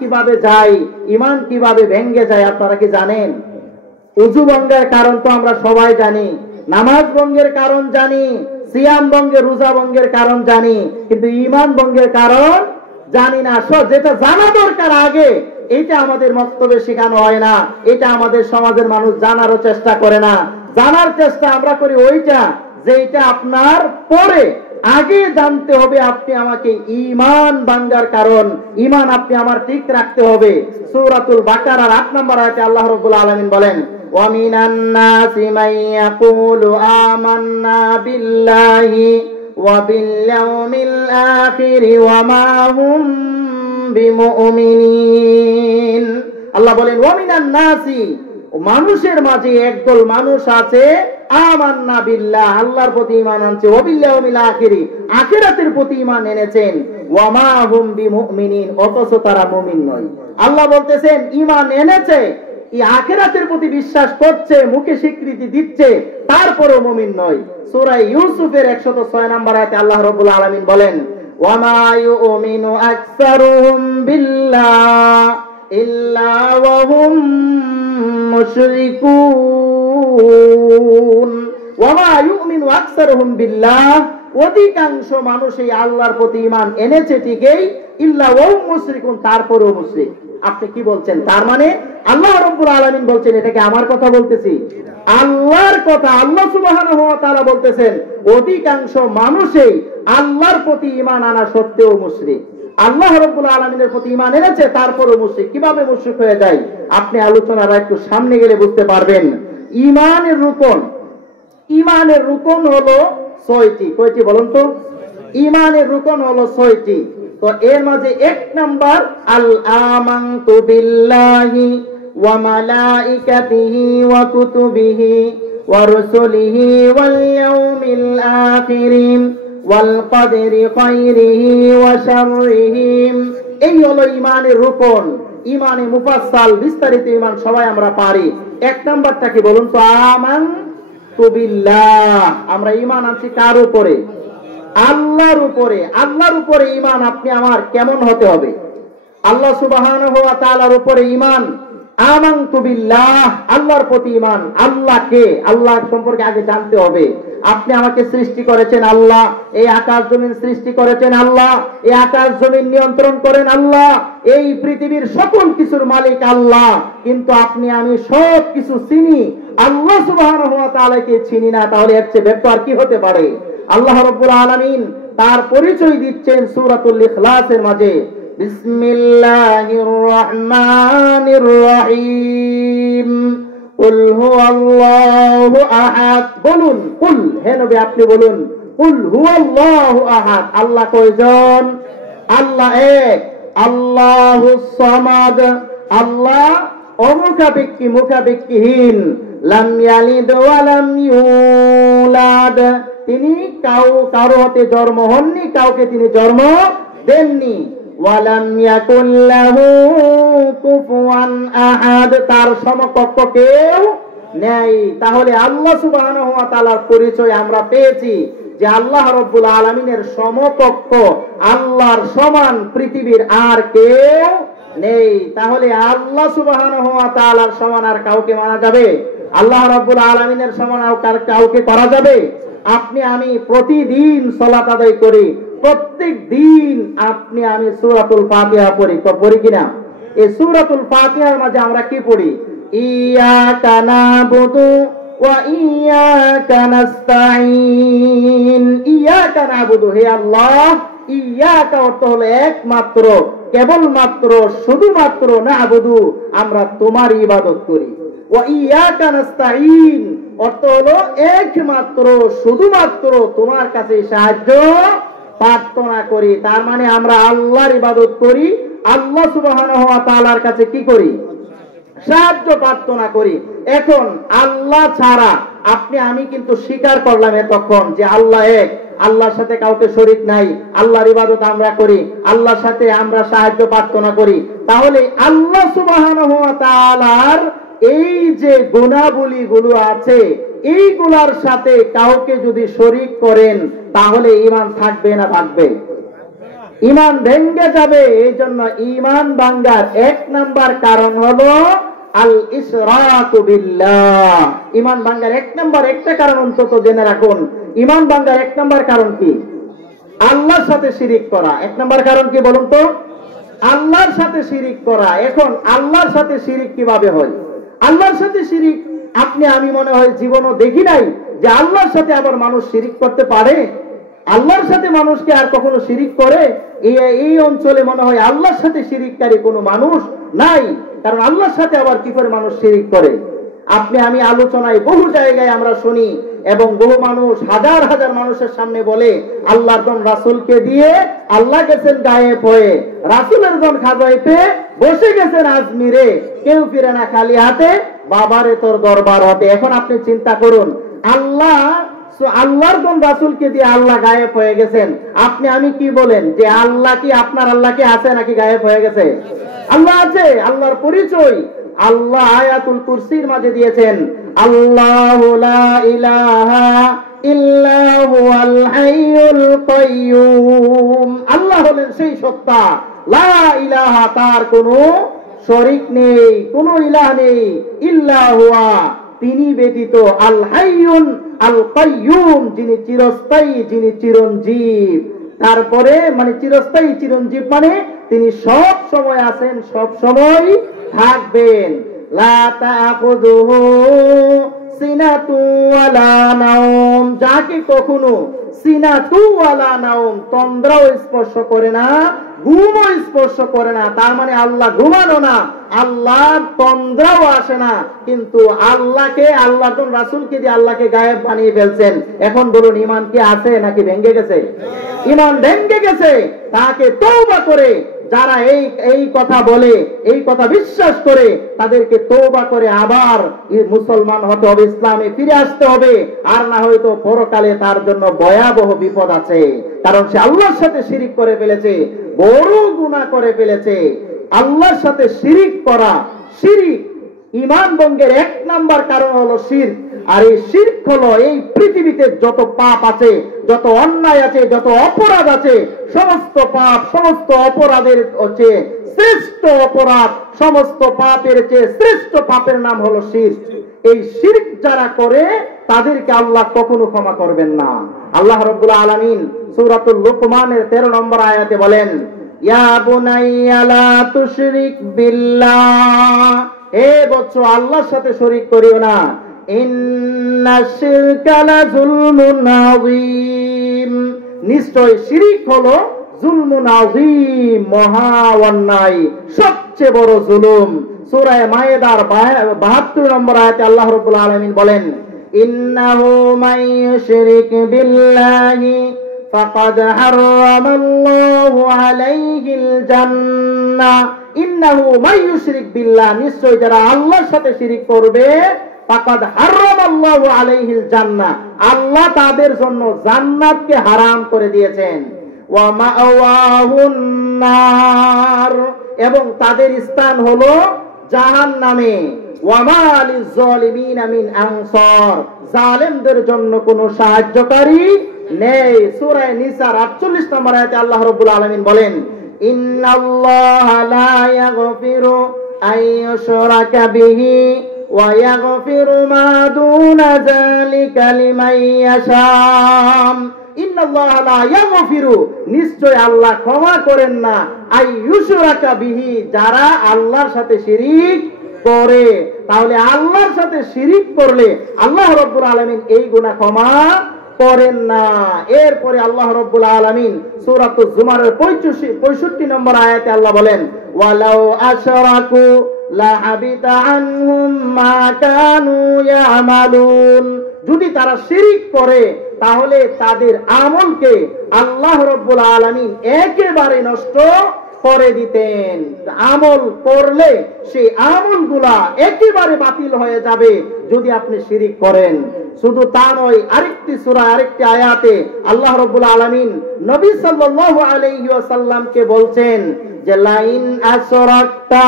কিভাবে যায়, ঈমান কিভাবে ভেঙে যায় আপনারা কি জানেন? ওযু ভঙ্গের কারণ তো আমরা সবাই জানি, নামাজ ভঙ্গের কারণ জানি, সিয়াম ভঙ্গের, রোজা ভঙ্গের কারণ জানি, কিন্তু ঈমান ভঙ্গের কারণ জানি না। যেটা জানা দরকার আগে, এটা আমাদের মক্তবে শেখানো হয় না, এটা আমাদের সমাজের মানুষ জানারও চেষ্টা করে না। জানার চেষ্টা আমরা করি ওইটা যেটা আপনার পরে, আগে জানতে হবে আপনি আমাকে ঈমান ভাঙার কারণ, ঈমান আপনি আমার ঠিক রাখতে হবে। সূরাতুল বাকারার 8 নম্বর আয়াতে আল্লাহ রাব্বুল আলামিন বলেন, ওয়া মিনান নাসি মান ইয়াকুলু আমান্না বিল্লাহি ওয়া বিল ইয়াউমিল আখির ওয়া মা হুম বিমুমিনিন। আল্লাহ বলেন ওয়া মিনান নাসি, মানুষের মাঝে একদল মানুষ আছে, আমান্না বিল্লাহ, আল্লাহর প্রতি ঈমান আনছে, ওয়া বিল ইয়াউমিল আখির, আখিরাতের প্রতি ঈমান এনেছেন, ওয়া মা হুম বিমুমিনিন, অথচ তারা মুমিন নয়। আল্লাহ বলতেছেন ঈমান এনেছে, এই আখিরাতের প্রতি বিশ্বাস করছে, মুখে স্বীকৃতি দিচ্ছে, তারপরেও মুমিন নয়। সূরা ইউসুফের 106 নম্বর আয়াতে আল্লাহ রাব্বুল আলামিন বলেন, ওয়া মা ইউমিনু আকসারুহুম বিল্লাহ ইল্লা ওয়া হুম মুশরিকুন। ওয়া মা ইউমিনু আকসারুহুম বিল্লাহ, অধিকাংশ মানুষই আল্লাহর প্রতি ঈমান এনেছে ঠিকই, ইল্লা ওয়া হুম মুশরিকুন, তারপরেও মুশরিক। আপনি কি বলছেন? তার মানে আল্লাহ রাব্বুল আলামিন বলছেন, এটা কি আমার কথা বলতেছি? আল্লাহর কথা। আল্লাহ সুবহানাহু ওয়া তাআলা বলতেছেন অধিকাংশ মানুষই আল্লাহর প্রতি ঈমান আনা সত্ত্বেও মুশরিক। আল্লাহ রাব্বুল আলামিনের প্রতি ঈমান এনেছে, তারপরেও মুশরিক। কিভাবে মুশরিক হয়ে যায়? আপনি আলোচনার একটু সামনে গেলে বুঝতে পারবেন। ঈমানের রুকন, ঈমানের রুকন হলো 6টি। কয়টি বলুন তো? ঈমানের রুকন হলো 6টি। তো এর মাঝে 1 নাম্বার আল আমানতু বিল্লাহি ওয়া মালাইকাতিহি ওয়া কুতুবিহি ওয়া রুসুলিহি ওয়াল ইয়াউমিল আখির ওয়াল কদরি খায়রিহি ওয়া শাররিহি। এই হলো ঈমানের রুকন। ঈমানে মুফাসসাল, বিস্তারিত ঈমান সবাই আমরা পারি। 1 নাম্বারটা কি বলুন তো? আমানতু বিল্লাহ। আমরা ঈমান আনছি কার উপরে? আল্লাহর উপরে। আল্লাহর উপরে ঈমান আপনি আমার কেমন হতে হবে? আল্লাহ সুবহানাহু ওয়া তাআলার উপরে ঈমান। আমানতু বিল্লাহ, আল্লাহর প্রতি ঈমান। আল্লাহ কে? আল্লাহ সম্পর্কে আগে জানতে হবে। আপনি আমাকে সৃষ্টি করেছেন আল্লাহ, এই আকাশ জমিন সৃষ্টি করেছেন আল্লাহ, এই আকাশ জমিন নিয়ন্ত্রণ করেন আল্লাহ, এই পৃথিবীর সকল কিছুর মালিক আল্লাহ। কিন্তু আপনি আমি সব কিছু চিনি, আল্লাহ সুবহানাহু ওয়া তাআলাকে চিনি না। তাহলে এর চেয়ে ব্যর্থ আর কি হতে পারে? আল্লাহ রাব্বুল আলামিন তার পরিচয় দিচ্ছেন সূরাতুল ইখলাসের মাঝে, বিসমিল্লাহির রহমানির রহিম, কুল হুয়াল্লাহু আহাদ। বলুন, কুল, হে নবী আপনি বলুন, কুল হুয়াল্লাহু আহাদ। আল্লাহ কয়জন? আল্লাহ এক। আল্লাহুস সামাদ, আল্লাহ অমুখাপেক্ষী, মুখাপেক্ষীহীন। লাম ইয়ালিদ ওয়া লাম ইউলাদ, তিনি কারো হতে জন্ম হননি, কাউকে তিনি জন্ম দেননি। ওয়ালাম ইয়াকুল লাহু কুফুয়ান আহাদ, তার সমকক্ষ কেউ নেই। তাহলে আল্লাহ সুবহানাহু ওয়া তাআলার পরিচয় আমরা পেয়েছি যে আল্লাহ রাব্বুল আলামিনের সমকক্ষ, আল্লাহর সমান পৃথিবীর আর কেউ নেই। তাহলে আল্লাহ সুবহানাহু ওয়া তাআলার সমান আর কাউকে মানা যাবে? আল্লাহ রাব্বুল আলামিনের সমান আর কাউকে করা যাবে? আপনি আমি প্রতিদিন সালাত আদায় করি, প্রত্যেক দিন আপনি আমি সূরাতুল ফাতিহা পড়ি কিনা? এই সূরাতুল ফাতিহার মাঝে আমরা কি পড়ি? ইয়াকা নাবুদু ওয়া ইয়াকা নাস্তাঈন। ইয়াকা নাবুদু, হে আল্লাহ, ইয়াকা অর্থ হলো একমাত্র, কেবলমাত্র, শুধুমাত্র, নাবুদু আমরা তোমার ইবাদত করি। ওয়া ইয়াকা নাস্তাঈন অর্থ হলো একমাত্র, শুধুমাত্র তোমার কাছে সাহায্য প্রার্থনা করি। তার মানে আমরা আল্লাহর ইবাদত করি, আল্লাহ সুবহানাহু ওয়া তাআলার কাছে কি করি? সাহায্য প্রার্থনা করি। এখন আল্লাহ ছাড়া আপনি আমি কিন্তু স্বীকার করলাম এতক্ষণ যে আল্লাহ এক, আল্লাহর সাথে কাউকে শরীক নাই, আল্লাহর ইবাদত আমরা করি, আল্লাহর সাথে আমরা সাহায্য প্রার্থনা করি। তাহলে আল্লাহ সুবহানাহু ওয়া তাআলার এই যে গুণাবলীগুলো আছে, এইগুলার সাথে কাউকে যদি শরীক করেন তাহলে ঈমান থাকবে না থাকবে? ইমান ভেঙে যাবে। এই জন্য ইমান ভাঙ্গার 1 নাম্বার কারণ হলো আল ইশরাকু বিল্লাহ। ইমান ভাঙ্গার 1 নাম্বার একটা কারণ অন্তত জেনে রাখুন। ইমান ভাঙ্গার 1 নাম্বার কারণ কি? আল্লাহর সাথে শিরিক করা। 1 নাম্বার কারণ কি বলুন তো? আল্লাহর সাথে শিরিক করা। এখন আল্লাহর সাথে শিরিক কিভাবে হয়? আল্লাহর সাথে শিরিক আপনি আমি মনে হয় জীবনও দেখি নাই যে আল্লাহর সাথে আবার মানুষ শিরিক করতে পারে। আল্লাহর সাথে মানুষকে আর কখনো শিরিক করে? এই অঞ্চলে মনে হয় আল্লাহর সাথে শিরিককারী কোনো মানুষ নাই। কারণ আল্লাহর সাথে আবার কি করে মানুষ শিরিক করে? আপনি আমি আলোচনায় বহু জায়গায় আমরা শুনি এবং বহু মানুষ হাজার হাজার মানুষের সামনে বলে আল্লাহর জন রাসূলকে দিয়ে আল্লাহ গেছেন গায়েব হয়ে, রাসূলের জন খাজায় পেয়ে বসে গেছেন আজমিরে, কেউ ফিরে না খালি হাতে, বাবারে তোর দরবার হতে। এখন আপনি চিন্তা করুন, আল্লাহর জন রাসূলকে দিয়ে আল্লাহ গায়েব হয়ে গেছেন, আপনি আমি কি বলেন যে আল্লাহ কি আপনার আল্লাহ কি আছে নাকি গায়েব হয়ে গেছে? আল্লাহ আছে। আল্লাহর পরিচয় আল্লাহ আয়াতুল কুরসির মাঝে দিয়েছেন, আল্লাহু লা ইলাহা ইল্লা হুয়াল হাইয়ুল কাইয়্যুম। আল্লাহ হলেন সেই সত্তা, লা ইলাহা, তার কোনো শরীক নেই, কোনো ইলাহ নেই, ইল্লা হুয়া, তিনি ব্যতীত, আল হাইয়ুন আল কাইয়্যুম, যিনি চিরস্থায়ী, যিনি চিরঞ্জীব। তারপরে মানে চিরস্থায়ী চিরঞ্জীব মানে তিনি সব সময় আছেন, সব সময় থাকবেন। লা তাখুযুহু সিনাতু ওয়ালা নাওম, যাকে কখনো সিনাতু ওয়ালা নাওম, তন্দ্রাও স্পর্শ করে না, ঘুমও স্পর্শ করে না। তার মানে আল্লাহ ঘুমানো না, আল্লাহর তন্দ্রাও আসে না। কিন্তু আল্লাহকে, আল্লাহর রাসূলকে দিয়ে আল্লাহকে গায়েব বানিয়ে ফেলছেন। এখন বলুন ঈমান কি আছে নাকি ভেঙে গেছে? ঈমান ভেঙে গেছে। তাকে তওবা করে যারা এই কথা বলে, এই কথা বিশ্বাস করে, তাদেরকে তওবা করে আবার মুসলমান হতে হবে, ইসলামে ফিরে আসতে হবে। আর না হয়তো পরকালে তার জন্য ভয়াবহ বিপদ আছে। কারণ সে আল্লাহর সাথে শিরিক করে ফেলেছে, বড় গুনাহ করে ফেলেছে। আল্লাহর সাথে শিরিক করা, শিরিক ঈমান ভঙ্গের 1 নাম্বার কারণ হলো শিরক। আর এই শিরক হলো এই পৃথিবীতে যত পাপ আছে, যত অন্যায় আছে, যত অপরাধ আছে, সমস্ত পাপ, সমস্ত অপরাধের চেয়ে শ্রেষ্ঠ অপরাধ, সমস্ত পাপের চেয়ে শ্রেষ্ঠ পাপের নাম হলো শিরক। এই শিরক যারা করে তাদেরকে আল্লাহ কখনো ক্ষমা করবেন না। আল্লাহ রাব্বুল আলামিন সূরাতুল লুকমানের 13 নম্বর আয়াতে বলেন, ইয়া বুনাইয়া লা তুশরিক বিল্লাহ, হে বৎস আল্লাহর সাথে শরীক করিও না। ইন্নাশ শিরকা লাযুলমুন আযীম, নিশ্চয় শিরিক হলো যুলমুন আযীম, মহা অন্যায়, সবচেয়ে বড় জুলুম। সূরা মায়েদার 72 নম্বর আয়াতে আল্লাহ রাব্বুল আলামিন বলেন, ইন্নাহু মাইয়ুশরিক বিল্লাহি ফাকাদ হারামাল্লাহু আলাইহিল জান্নাহ। ইন্নাহু মাইয়ুশরিক বিল্লাহ, নিশ্চয় যারা আল্লাহর সাথে শিরিক করবে, ফাকাদ হারামাল্লাহু আলাইহিল জান্নাহ, আল্লাহ তাদের জন্য জান্নাতকে হারাম করে দিয়েছেন। ওয়া মাআওয়াহুন নার, এবং তাদের স্থান হলো জাহান্নামে। ওয়া মা লিয-যালিমিনা মিন আনসার, জালেমদের জন্য কোনো সাহায্যকারী নেই। সূরা নিসার 48 নম্বর আয়াতে আল্লাহ রাব্বুল আলামিন বলেন, ইন্নাল্লাহা লা ইয়াগফিরু আইয়ুশরাকা বিহি ওয়া ইয়াগফিরু মা দুনা যালিকা লিমান ইয়াশা। ইন্নাল্লাহা লা ইয়াগফিরু, নিশ্চয় আল্লাহ ক্ষমা করেন না, আইয়ুশরাকা বিহি, যারা আল্লাহর সাথে শিরিক করে। তাহলে আল্লাহর সাথে শিরিক করলে আল্লাহ রাব্বুল আলামিন এই গুনাহ ক্ষমা করেন না। এরপরে আল্লাহ রাব্বুল আলামিন সূরাতুজ জুমারের 65 নম্বর আয়াতে আল্লাহ বলেন, ওয়ালাউ আশরাকু লা হাবিতা আনহুম মা কানু ইয়ামালুন, যদি তারা শিরিক করে তাহলে তাদের আমলকে আল্লাহ রাব্বুল আলামিন একেবারে নষ্ট করে দিতেন। আমল করলে সেই আমলগুলা একেবারে বাতিল হয়ে যাবে যদি আপনি শিরিক করেন। শুধু তা নয়, আরেকটি সূরা, আরেকটি আয়াতে আল্লাহ রাব্বুল আলামিন নবী সাল্লাল্লাহু আলাইহি ওয়াসাল্লামকে বলছেন যে লাইন আশরাকতা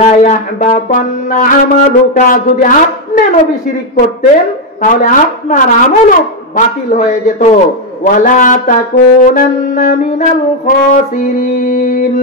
লা ইয়াহবাতান্না আমালুকা, যদি আপনি নবী শিরিক করতেন তাহলে আপনার আমলও বাতিল হয়ে যেত। ওয়ালা তাকুনান্না মিনাল খাসিরিন,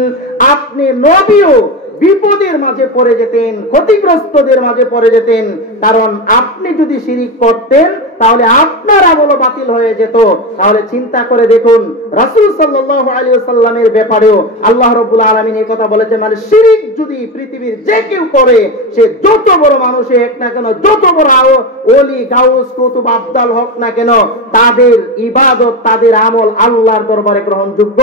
আপনি নবীও বিপদের মাঝে পড়ে যেতেন, ক্ষতিগ্রস্তদের মাঝে পড়ে যেতেন, কারণ আপনি যদি শিরিক করতেন তাহলে আপনার আমলও বাতিল হয়ে যেত। তাহলে চিন্তা করে দেখুন, রাসূল সাল্লাল্লাহু আলাইহি ওয়াসাল্লামের ব্যাপারেও আল্লাহ রাব্বুল আলামিন এই কথা বলেছেন, মানে শিরিক যদি পৃথিবীর যে কেউ করে, সে যত বড় মানুষই হোক না কেন, যত বড় ওলি গাউস কুতুব আবদাল হোক না কেন, তাদের ইবাদত, তাদের আমল আল্লাহর দরবারে গ্রহণযোগ্য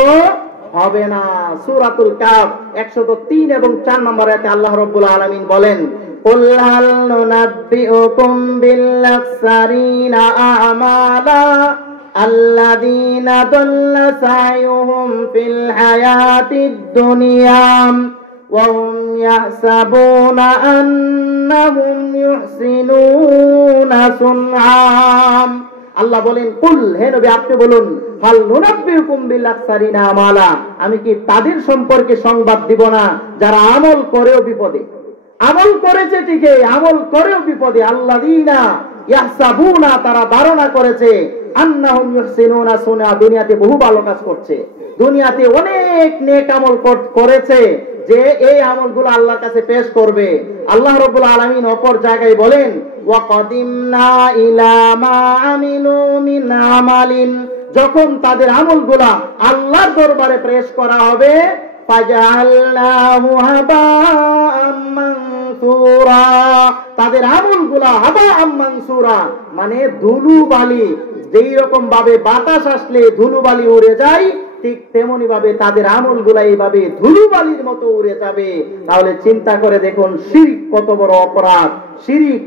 হবে না। সূরাতুল কাফ 103 এবং 4 নম্বর আয়াতে আল্লাহ রাব্বুল আলামিন বলেন, কুল হাল নুনাব্বিউকুম বিল আখসারিনা আ'মালা আল্লাযীনা দাল্লা সা'য়ুহুম ফিল হায়াতিদ দুনিয়া ওয়া হুম ইয়াহসাবুনা আন্নাহুম ইউহসিনুনা সুনআ। আল্লাহ বলেন, কুল, হে নবী আপনি বলুন, হাল নুনাব্বিউকুম বিল আখসারিনা আমালা, আমি কি তাদের সম্পর্কে সংবাদ দিব না যারা আমল করেও বিপদে, আমল করেছে ঠিকই, আমল করেও বিপদে। আল্লাযীনা ইয়াহসাবুনা, তারা ধারণা করেছে, আন্নাহুম ইউহসিনুনা সুনআ, দুনিয়াতে বহু ভালো কাজ করছে, দুনিয়াতে অনেক নেক আমল করেছে, যে এই আমলগুলো আল্লাহর কাছে পেশ করবে। আল্লাহ রাব্বুল আলামিন অপর জায়গায় বলেন, ওয়া কাদিমনা ইলা মা আমিলু মিন আমালিন, যখন তাদের আমলগুলা আল্লাহর দরবারে পেশ করা হবে, ফাজআলনাহু হাবাআম মানসুরা, তাদের আমলগুলা হাবাআম মানসুরা, মানে ধুলোবালি, যেই রকম ভাবে বাতাস আসলে ধুলোবালি উড়ে যায়, ঠিক তেমনি ভাবে তাদের আমলগুলা এইভাবে ধুলোবালির মতো উড়ে যাবে। তাহলে চিন্তা করে দেখুন, শিরক কত বড় অপরাধ, শিরক